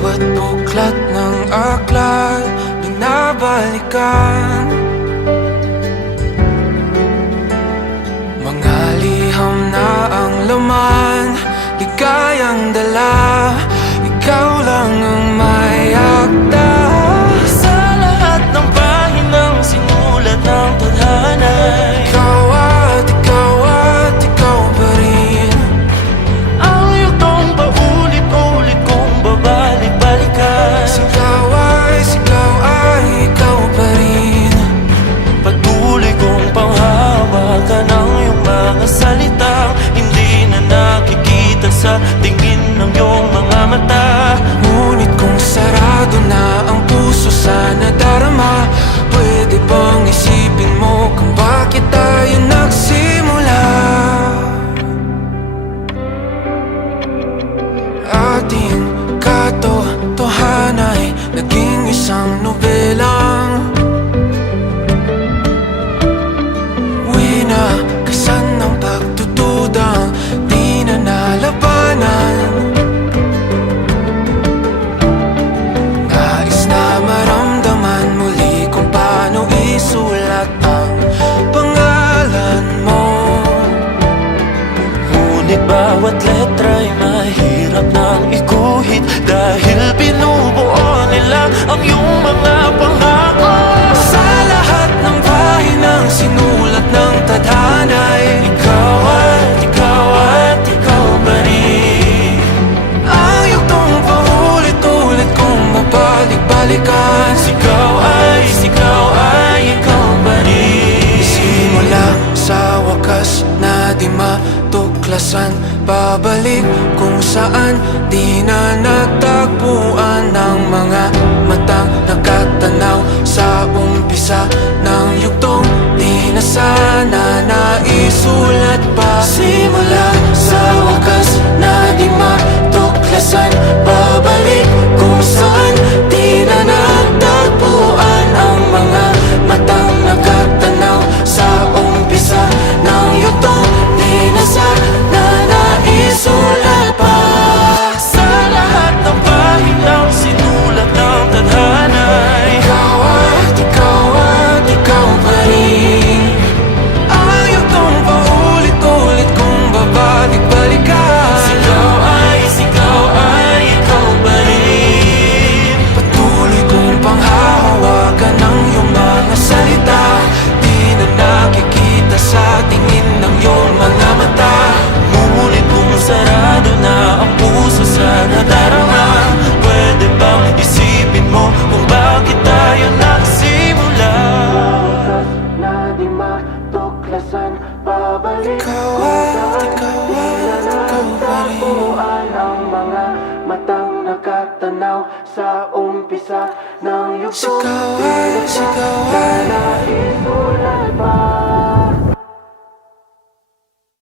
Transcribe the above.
Bawat buklat ng aklat binabalikan, mga liham na ang laman, ligayang dala. Ikaw lang ang may akda sa lahat ng pahinang sinulat ng tadhana. Ikaw at ikaw pa rin. Ang yugtong paulit-ulit kong babalik-balikan. Sigaw ay ikaw pa rin. Patuloy kong panghawakan ang iyong mga salitang hindi na nakikita sa tingin ng iyong mga mata. Ngunit kung sarado na ang puso sa nadarama, pwede bang isipin mo kung bakit tayo nagsimula? Ating katotohanay naging isang nobelang winakasan ng pagtutudang di na nalabanan. Nais na maramdaman muli kung paano isulat ang pangalan mo. Ngunit bawat letra'y mahirap nang iguhit dahil binubuo nila ang iyong mga pangako. Sa lahat ng pahinang sinulat ng tadhana'y Ikaw at ikaw pa rin. ang yugtong paulit-ulit kong mabalik-balikan. Sigaw ay ikaw pa rin. Simula sa wakas na di matuklasan, babalik kung saan di na natagpuan ng mga matang nakatanaw sa umpisa ng yugtong di na sana naisulat pa. Simula sa wakas na di matuklasan, babalik kung saan di na natagpuan ang mga matang nakatanaw sa umpisa ng yugtong di na sana naisulat pa. Sa lahat ng pahinang sinulat ng tadhana, Ikaw at ikaw pa rin. Ang yugtong paulit-ulit kong babalik-balikan. Sigaw ay ikaw pa rin. Patuloy kong panghahawakan ang iyong mga salita, di na nakikita sa tingin ng iyong mga mata. Ngunit kung sarado na ang puso sa nadarama, pwede bang isipin mo kung bakit tayo nagsimula? Na di matuklasan, babalik ikaw at ikaw pa rin. Ang mga matang nakatanaw sa umpisa ng yugtong. Sigaw